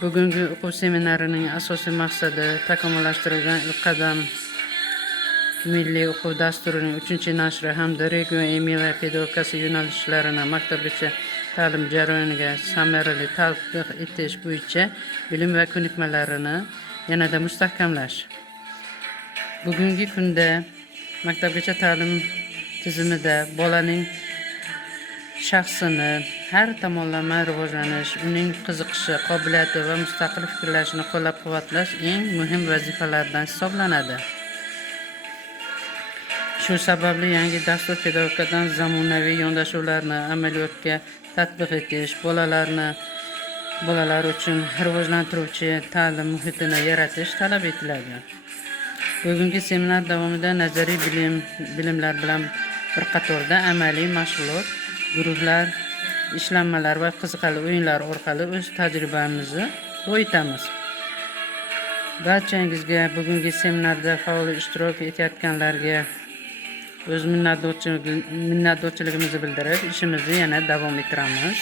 Bugungi o'quv seminarining asosiy maqsadi takomillashtirilgan ilk qadam milliy o'quv dasturining 3-nashri hamda region Emiliya pedagogikasi yo'nalishlarini maktabgacha ta'lim jarayoniga samarali tatbiq etish bo'yicha bilim va ko'nikmalarini yanada mustahkamlash. Bugungi kunda maktabgacha ta'lim tizimida bolaning shaxsini har tomonlama rivojlanish, uning qiziqishi, qobiliyati va mustaqil fikrlashini qo'llab-quvvatlash eng muhim vazifalardan hisoblanadi. Shu sababli yangi dastur pedagogikadan zamonaviy yondashuvlarni amaliyotga tatbiq etish, bolalar uchun rivojlantiruvchi ta'lim muhitini yaratish talab etiladi. Bugungi seminar davomida nazariy bilimlar bilan bir qatorda amaliy mashg'ulot, guruhlar, ishlanmalar va qiziqarli o'yinlar orqali o'z tajribamizni boyitamiz. Barchangizga bugungi seminarda faol ishtirok etayotganlarga o'z minnatdorchiligimizni bildirib, ishimizni yana davom ettiramiz.